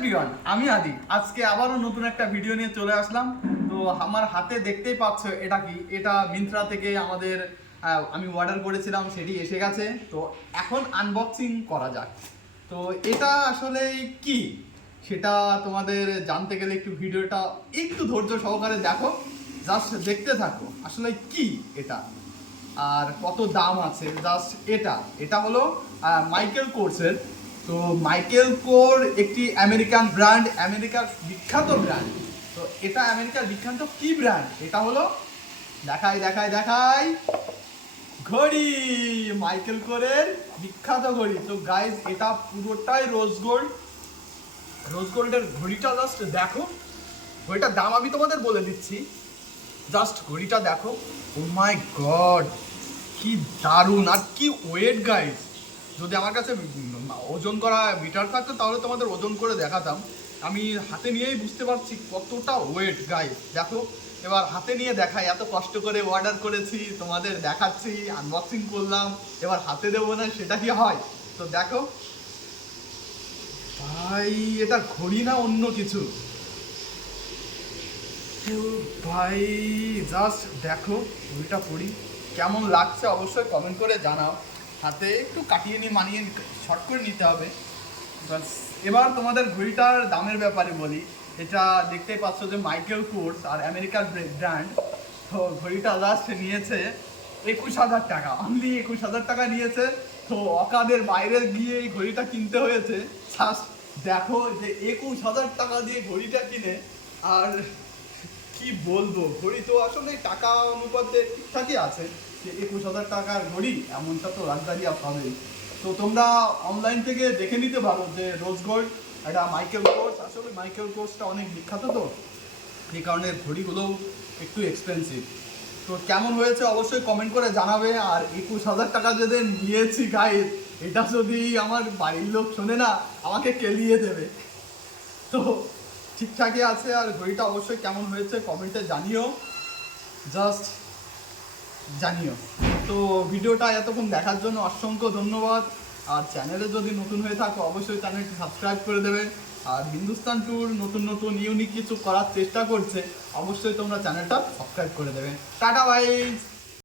Everyone, আমি আদি। আজকে আবারও নতুন একটা ভিডিও নিয়ে চলে আসলাম। তো আমার হাতে দেখতেই পাচ্ছ এটা কি, এটা মিন্ত্রা থেকে আমাদের আমি অর্ডার করেছিলাম, সেটি এসে গেছে। তো এখন আনবক্সিং করা যাক। তো এটা আসলে কি সেটা তোমাদের জানতে গেলে একটু ভিডিওটা একটু ধৈর্য সহকারে দেখো, জাস্ট দেখতে থাকো আসলে কি এটা আর কত দাম আছে। জাস্ট এটা এটা হলো মাইকেল কোর্সের। তো মাইকেল কোর একটি আমেরিকান ব্র্যান্ড, আমেরিকার বিখ্যাত ব্র্যান্ড। তো এটা আমেরিকার বিখ্যাত কি ব্র্যান্ড? এটা হলো দেখাই ঘড়ি, মাইকেল কোরের বিখ্যাত ঘড়ি। তো গাইজ এটা পুরোটাই রোজ গোল্ডের ঘড়িটা জাস্ট দেখো। ঘড়িটার দাম আমি তোমাদের বলে দিচ্ছি, জাস্ট ঘড়িটা দেখো। ও মাই গড, কি দারুণ আর কি ওয়েট গাইজ। যদি আমার কাছে ওজন করা মিটার থাকতো তাহলে তোমাদের ওজন করে দেখাতাম। আমি হাতে নিয়েই বুঝতে পারছি কতটা ওয়েট গাইজ। দেখো এবার হাতে নিয়ে দেখাই, এত কষ্ট করে অর্ডার করেছি, তোমাদের দেখাচ্ছি, আনবক্সিং করলাম, এবার হাতে দেবো না সেটা কি হয়? তো দেখো ভাই, এটা ঘড়ি না অন্য কিছু। ভাই জাস্ট দেখো ঘড়িটা পরি, কেমন লাগছে অবশ্যই কমেন্ট করে জানাও। হাতে একটু কাটিয়ে নিয়ে মানিয়ে শর্ট করে নিতে হবে। বাস এবার তোমাদের ঘড়িটার দামের ব্যাপারে বলি। এটা দেখতেই পাচ্ছ যে মাইকেল কোর্স আর আমেরিকার ব্র্যান্ড। তো ঘড়িটা জাস্ট নিয়েছে 21,000 টাকা, অনলি 21,000 টাকা নিয়েছে। তো অকাদের বাইরে গিয়ে এই ঘড়িটা কিনতে হয়েছে। জাস্ট দেখো যে 21,000 টাকা দিয়ে ঘড়িটা কিনে, আর কি বলবো, ঘড়ি তো আসলে টাকা অনুপাতে ঠিকঠাকই আছে। যে 21,000 টাকার ঘড়ি এমনটা তো লাক্সারি হবেই। তো তোমরা অনলাইন থেকে দেখে নিতে পারো যে রোজ গোল্ড এটা মাইকেল কোর্স। আসলে মাইকেল কোর্সটা অনেক বিখ্যাত, তো এই কারণে ঘড়িগুলো একটু এক্সপেন্সিভ। তো কেমন হয়েছে অবশ্যই কমেন্ট করে জানাবে। আর 21,000 টাকা যদি নিয়েছি গাইজ, এটা যদি আমার বাড়ির লোক শোনে না আমাকে কেলিয়ে দেবে। তো ঠিকঠাকই আছে। আর ঘড়িটা অবশ্যই কেমন হয়েছে কমেন্টে জানিও, জাস্ট জানিও। তো ভিডিওটা এতক্ষণ দেখার জন্য অসংখ্য ধন্যবাদ। আর চ্যানেলে যদি নতুন হয়ে থাকো অবশ্যই চ্যানেলটি সাবস্ক্রাইব করে দেবে। আর হিন্দুস্তান ট্যুর নতুন ইউনিক কিছু করার চেষ্টা করছে, অবশ্যই তোমরা চ্যানেলটা সাবস্ক্রাইব করে দেবে। Tata bye.